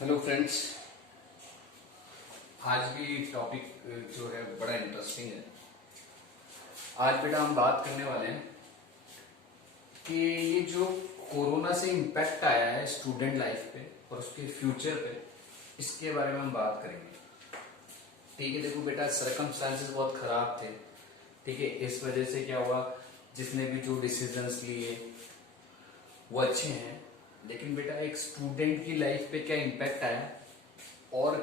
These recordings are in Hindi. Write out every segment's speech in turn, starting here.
Hello friends. आज भी टॉपिक जो है बड़ा इंटरेस्टिंग है। आज बेटा हम बात करने वाले हैं कि ये जो कोरोना से इम्पैक्ट आया है स्टूडेंट लाइफ पे और उसके फ्यूचर पे, इसके बारे में हम बात करेंगे। ठीक है, देखो बेटा, सरकमस्टांसेस बहुत खराब थे। ठीक है, इस वजह से क्या हुआ, जिसने भी जो डिसीजंस लिए वो अच्छे हैं, लेकिन बेटा एक स्टूडेंट की लाइफ पे क्या इम्पैक्ट आया और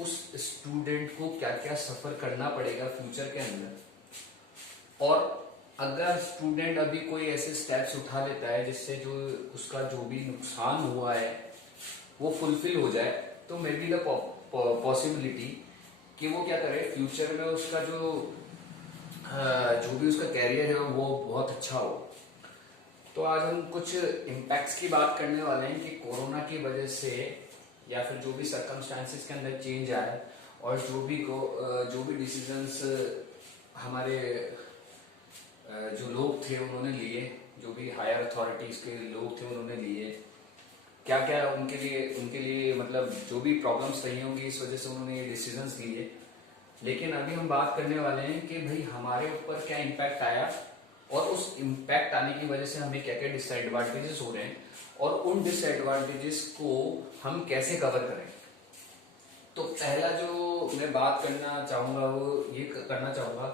उस स्टूडेंट को क्या क्या सफर करना पड़ेगा फ्यूचर के अंदर। और अगर स्टूडेंट अभी कोई ऐसे स्टेप्स उठा लेता है जिससे जो उसका जो भी नुकसान हुआ है वो फुलफिल हो जाए, तो मे बी द पॉसिबिलिटी कि वो क्या करे फ्यूचर में, उसका जो भी उसका कैरियर है वो बहुत अच्छा हो। तो आज हम कुछ इम्पैक्ट्स की बात करने वाले हैं कि कोरोना की वजह से या फिर जो भी सर्कमस्टांसेस के अंदर चेंज आए और जो भी डिसीजंस हमारे जो लोग थे उन्होंने लिए, जो भी हायर अथॉरिटीज के लोग थे उन्होंने लिए, क्या क्या उनके लिए मतलब जो भी प्रॉब्लम्स रही होंगी इस वजह से उन्होंने ये डिसीजंस लिए। लेकिन अभी हम बात करने वाले हैं कि भाई हमारे ऊपर क्या इम्पैक्ट आया और उस इम्पैक्ट आने की वजह से हमें क्या क्या डिसएडवांटेजेस हो रहे हैं और उन डिसएडवांटेजेस को हम कैसे कवर करें। तो पहला जो मैं बात करना चाहूंगा वो ये करना चाहूंगा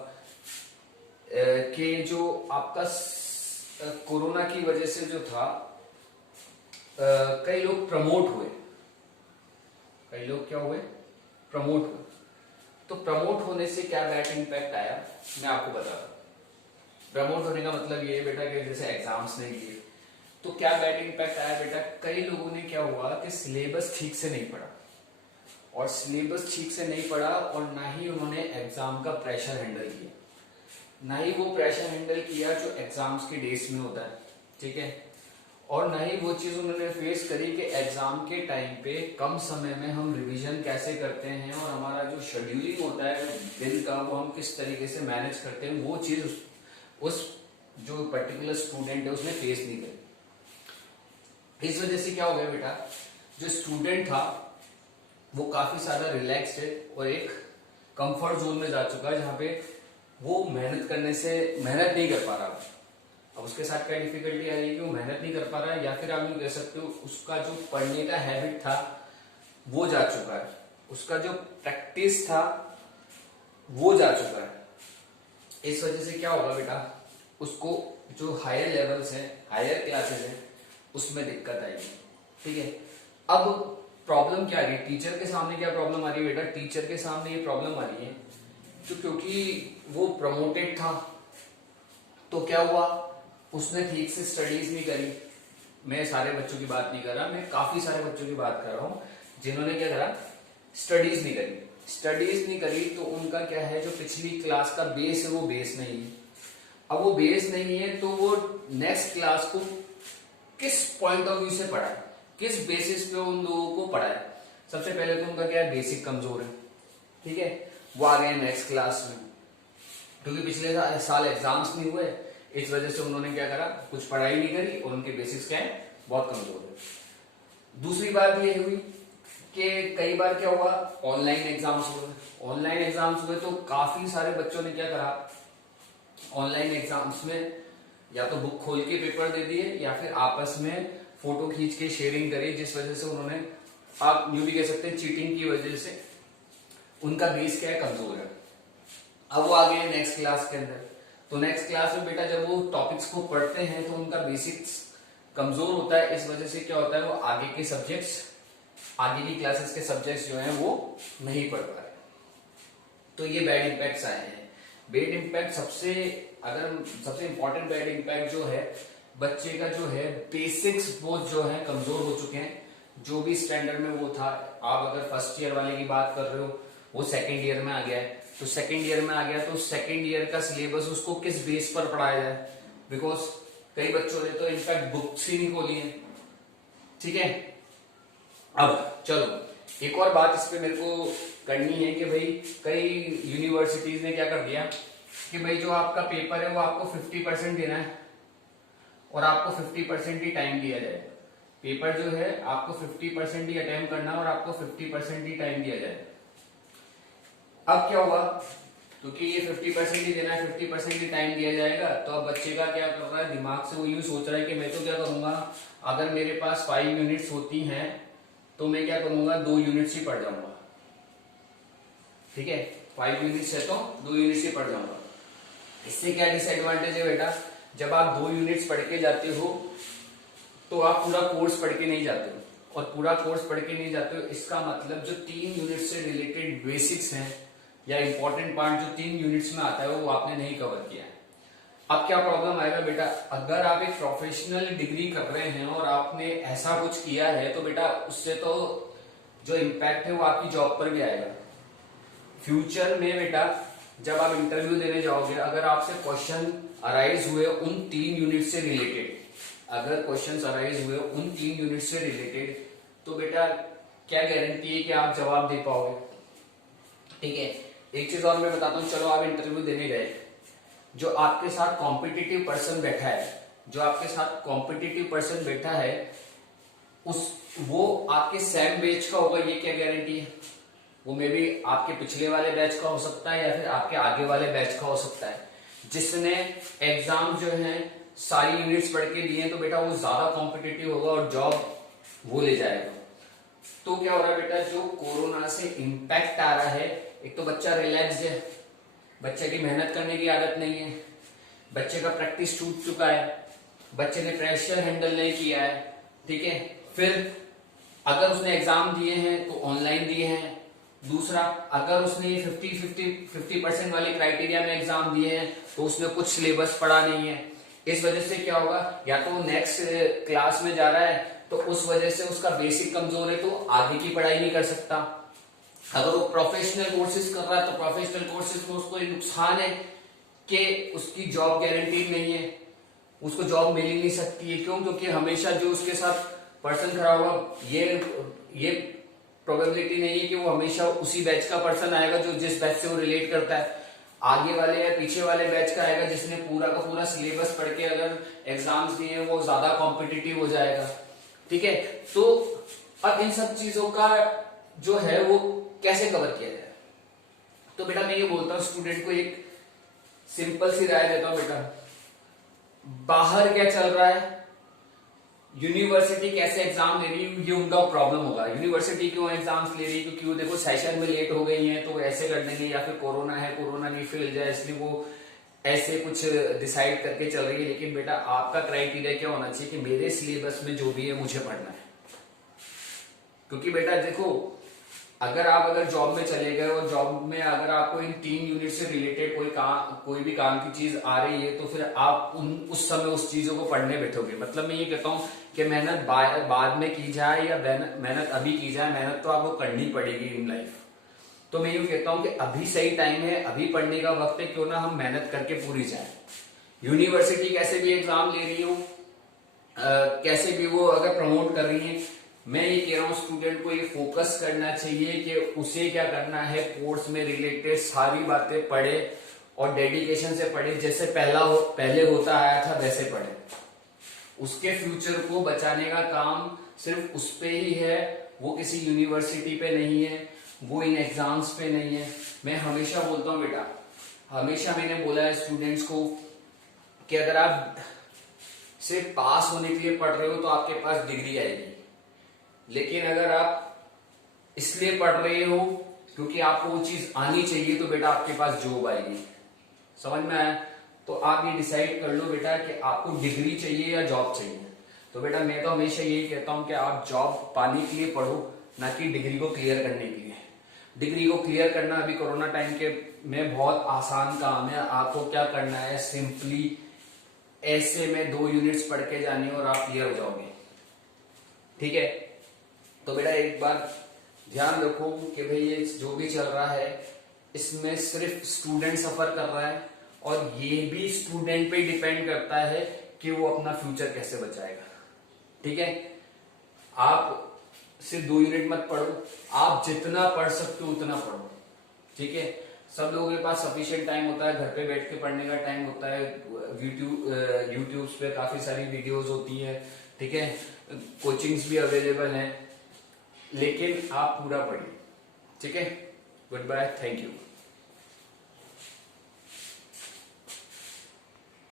कि जो आपका कोरोना की वजह से जो था, कई लोग प्रमोट हुए, कई लोग क्या हुए, प्रमोट हुए। तो प्रमोट होने से क्या बैड इम्पैक्ट आया मैं आपको बता रहा हूं। प्रमोट होने का मतलब ये है बेटा कि जैसे एग्जाम्स नहीं लिए तो क्या बैड इम्पैक्ट आया बेटा, कई लोगों ने क्या हुआ कि सिलेबस ठीक से नहीं पढ़ा, और सिलेबस ठीक से नहीं पढ़ा और ना ही उन्होंने एग्जाम का प्रेशर हैंडल किया, ना ही वो प्रेशर हैंडल किया जो एग्जाम्स के डेज में होता है। ठीक है, और ना ही वो चीज उन्होंने फेस करी कि एग्जाम के टाइम पे कम समय में हम रिवीजन कैसे करते हैं और हमारा जो शेड्यूलिंग होता है दिन का वो हम किस तरीके से मैनेज करते हैं, वो चीज उस जो पर्टिकुलर स्टूडेंट है उसने फेस नहीं करी। इस वजह से क्या हो गया बेटा, जो स्टूडेंट था वो काफी ज्यादा रिलैक्स्ड है और एक कंफर्ट जोन में जा चुका है जहां पे वो मेहनत नहीं कर पा रहा। अब उसके साथ क्या डिफिकल्टी आ रही है कि वो मेहनत नहीं कर पा रहा है, या फिर आप यूं कह सकते हो उसका जो पढ़ने का हैबिट था वो जा चुका है, उसका जो प्रैक्टिस था वो जा चुका है। इस वजह से क्या होगा बेटा, उसको जो हायर लेवल्स हैं, हायर क्लासेस हैं, उसमें दिक्कत आएगी। ठीक है, अब प्रॉब्लम क्या आ रही है, टीचर के सामने क्या प्रॉब्लम आ रही है बेटा, टीचर के सामने ये प्रॉब्लम आ रही है तो क्योंकि वो प्रमोटेड था तो क्या हुआ, उसने ठीक से स्टडीज नहीं करी। मैं सारे बच्चों की बात नहीं कर रहा, मैं काफी सारे बच्चों की बात कर रहा हूं जिन्होंने क्या करा, स्टडीज नहीं करी। स्टडीज नहीं करी तो उनका क्या है, जो पिछली क्लास का बेस है वो बेस नहीं है। अब वो बेस नहीं है तो वो नेक्स्ट क्लास को किस पॉइंट ऑफ व्यू से पढ़ा है, किस बेसिस पे उन लोगों को पढ़ा है। सबसे पहले तो उनका क्या है, बेसिक कमजोर है। ठीक है, वो आ गए नेक्स्ट क्लास में क्योंकि पिछले साल एग्जाम्स नहीं हुए, इस वजह से उन्होंने क्या करा, कुछ पढ़ाई नहीं करी और उनके बेसिक्स क्या है, बहुत कमजोर है। दूसरी बात ये हुई कि कई बार क्या हुआ, ऑनलाइन एग्जाम्स हुए। ऑनलाइन एग्जाम्स हुए तो काफी सारे बच्चों ने क्या करा, ऑनलाइन एग्जाम्स में या तो बुक खोल के पेपर दे दिए या फिर आपस में फोटो खींच के शेयरिंग करी, जिस वजह से उन्होंने, आप यूं भी कह सकते हैं चीटिंग की वजह से उनका बेस क्या है, कमजोर है। अब वो आ गए नेक्स्ट क्लास के अंदर, तो नेक्स्ट क्लास में बेटा जब वो टॉपिक्स को पढ़ते हैं तो उनका बेसिक्स कमजोर होता है। इस वजह से क्या होता है, वो आगे के सब्जेक्ट्स, आगे की क्लासेस के सब्जेक्ट्स जो हैं वो नहीं पढ़ पा रहे। तो ये बैड इम्पैक्ट्स आए हैं। बैड इम्पैक्ट सबसे इंपॉर्टेंट बैड इम्पैक्ट जो है, बच्चे का जो है बेसिक्स वो जो है कमजोर हो चुके हैं। जो भी स्टैंडर्ड में वो था, आप अगर फर्स्ट ईयर वाले की बात कर रहे हो वो सेकेंड ईयर में आ गया है, तो सेकेंड ईयर में आ गया तो सेकेंड ईयर का सिलेबस उसको किस बेस पर पढ़ाया जाए, बिकॉज कई बच्चों ने तो इनफैक्ट बुक्स ही नहीं खोली है। ठीक है, अब चलो एक और बात इस पे मेरे को करनी है कि भाई कई यूनिवर्सिटीज ने क्या कर दिया कि भाई जो आपका पेपर है वो आपको 50% देना है और आपको 50% ही टाइम दिया जाएगा। पेपर जो है आपको 50% ही अटेम्प्ट करना है और आपको 50% ही टाइम दिया जाए। अब क्या हुआ, क्योंकि ये 50% ही देना है, 50% ही टाइम दिया जाएगा, तो अब बच्चे का क्या कर रहा है, दिमाग से वो यूं सोच रहा है कि मैं तो क्या करूंगा, अगर मेरे पास 5 यूनिट्स होती हैं तो मैं क्या करूंगा, 2 यूनिट्स ही पढ़ जाऊंगा। ठीक है, 5 यूनिट्स है तो 2 यूनिट्स ही पढ़ जाऊंगा। इससे क्या डिसएडवांटेज है बेटा, जब आप 2 यूनिट्स पढ़ के जाते हो तो आप पूरा कोर्स पढ़ के नहीं जाते हो, और पूरा कोर्स पढ़ के नहीं जाते हो इसका मतलब जो 3 यूनिट से रिलेटेड बेसिक्स हैं या इंपॉर्टेंट पार्ट जो 3 यूनिट्स में आता है वो आपने नहीं कवर किया है। अब क्या प्रॉब्लम आएगा बेटा, अगर आप एक प्रोफेशनल डिग्री कर रहे हैं और आपने ऐसा कुछ किया है तो बेटा उससे तो जो इम्पैक्ट है वो आपकी जॉब पर भी आएगा। फ्यूचर में बेटा जब आप इंटरव्यू देने जाओगे, अगर आपसे क्वेश्चन अराइज हुए उन 3 यूनिट से रिलेटेड, अगर क्वेश्चंस अराइज हुए उन 3 यूनिट से रिलेटेड, तो बेटा क्या गारंटी है कि आप जवाब दे पाओगे। ठीक है, एक चीज और मैं बताता हूँ, चलो आप इंटरव्यू देने गए, जो आपके साथ कॉम्पिटिटिव पर्सन बैठा है, जो आपके साथ कॉम्पिटिटिव पर्सन बैठा है वो आपके सेम बैच का होगा, ये क्या गारंटी है। वो मे भी आपके पिछले वाले बैच का हो सकता है या फिर आपके आगे वाले बैच का हो सकता है, जिसने एग्जाम जो है सारी यूनिट्स पढ़ के लिए तो बेटा वो ज्यादा कॉम्पिटिटिव होगा और जॉब वो ले जाएगा। तो क्या हो रहा है बेटा, जो कोरोना से इंपैक्ट आ रहा है, एक तो बच्चा रिलैक्स्ड है, बच्चे की मेहनत करने की आदत नहीं है, बच्चे का प्रैक्टिस छूट चुका है, बच्चे ने प्रेशर हैंडल नहीं किया है। ठीक है, फिर अगर उसने एग्जाम दिए हैं तो ऑनलाइन दिए हैं। दूसरा, अगर उसने 50% वाले क्राइटेरिया में एग्जाम दिए हैं तो उसने कुछ सिलेबस पढ़ा नहीं है। इस वजह से क्या होगा, या तो नेक्स्ट क्लास में जा रहा है तो उस वजह से उसका बेसिक कमजोर है तो आगे की पढ़ाई नहीं कर सकता। अगर वो प्रोफेशनल कोर्सेज कर रहा है तो प्रोफेशनल कोर्सेज में उसको नुकसान है कि उसकी जॉब गारंटी नहीं है, उसको जॉब मिल ही नहीं सकती है। क्यों? क्योंकि हमेशा जो उसके साथ पर्सन खड़ा होगा, ये प्रोबेबिलिटी नहीं है कि वो हमेशा उसी बैच का पर्सन आएगा जो जिस बैच से वो रिलेट करता है। आगे वाले या पीछे वाले बैच का आएगा जिसने पूरा का पूरा सिलेबस पढ़ के अगर एग्जाम्स दिए वो ज्यादा कॉम्पिटिटिव हो जाएगा। ठीक है, तो अब इन सब चीजों का जो है वो कैसे कवर किया जाए, तो बेटा मैं ये बोलता हूँ स्टूडेंट को, एक सिंपल सी राय देता हूँ बेटा, बाहर क्या चल रहा है, यूनिवर्सिटी कैसे एग्जाम ले रही है, ये उनका प्रॉब्लम होगा। यूनिवर्सिटी क्यों एग्जाम्स ले रही है, क्योंकि वो देखो सेशन में लेट हो गई है तो ऐसे कर देंगे, या फिर कोरोना है, कोरोना नहीं फैल जाए इसलिए वो ऐसे कुछ डिसाइड करके चल रही है। लेकिन बेटा आपका क्राइटेरिया क्या होना चाहिए कि मेरे सिलेबस में जो भी है मुझे पढ़ना है। क्योंकि बेटा देखो, अगर जॉब में चले गए और जॉब में अगर आपको इन 3 यूनिट से रिलेटेड कोई भी काम की चीज आ रही है तो फिर आप उस समय उस चीजों को पढ़ने बैठोगे। मतलब मैं ये कहता हूँ कि मेहनत बाद में की जाए या मेहनत अभी की जाए, मेहनत तो आपको करनी पड़ेगी इन लाइफ। तो मैं यूं कहता हूं कि अभी सही टाइम है, अभी पढ़ने का वक्त है, क्यों ना हम मेहनत करके पूरी जाए। यूनिवर्सिटी कैसे भी एग्जाम ले रही हो, कैसे भी वो अगर प्रमोट कर रही है, मैं ये कह रहा हूँ स्टूडेंट को ये फोकस करना चाहिए कि उसे क्या करना है, कोर्स में रिलेटेड सारी बातें पढ़े और डेडिकेशन से पढ़े, जैसे पहले होता आया था वैसे पढ़े। उसके फ्यूचर को बचाने का काम सिर्फ उस पे ही है, वो किसी यूनिवर्सिटी पे नहीं है, वो इन एग्जाम्स पे नहीं है। मैं हमेशा बोलता हूँ बेटा, हमेशा मैंने बोला है स्टूडेंट्स को कि अगर आप सिर्फ पास होने के लिए पढ़ रहे हो तो आपके पास डिग्री आएगी, लेकिन अगर आप इसलिए पढ़ रहे हो क्योंकि आपको वो चीज आनी चाहिए तो बेटा आपके पास जॉब आएगी। समझ में आया? तो आप ये डिसाइड कर लो बेटा कि आपको डिग्री चाहिए या जॉब चाहिए। तो बेटा मैं तो हमेशा यही कहता हूं कि आप जॉब पाने के लिए पढ़ो, ना कि डिग्री को क्लियर करने के लिए। डिग्री को क्लियर करना अभी कोरोना टाइम के में बहुत आसान काम है। आपको क्या करना है, सिंपली ऐसे में 2 यूनिट्स पढ़ के जानी और आप क्लियर हो जाओगे। ठीक है, तो बेटा एक बार ध्यान रखो कि भाई ये जो भी चल रहा है इसमें सिर्फ स्टूडेंट सफर कर रहा है और ये भी स्टूडेंट पे डिपेंड करता है कि वो अपना फ्यूचर कैसे बचाएगा। ठीक है, आप सिर्फ 2 यूनिट मत पढ़ो, आप जितना पढ़ सकते हो उतना पढ़ो। ठीक है, सब लोगों के पास सफिशिएंट टाइम होता है, घर पे बैठ के पढ़ने का टाइम होता है, यूट्यूब पे काफी सारी वीडियोस होती है। ठीक है, कोचिंग्स भी अवेलेबल हैं, लेकिन आप पूरा पढ़िए। ठीक है, गुड बाय, थैंक यू।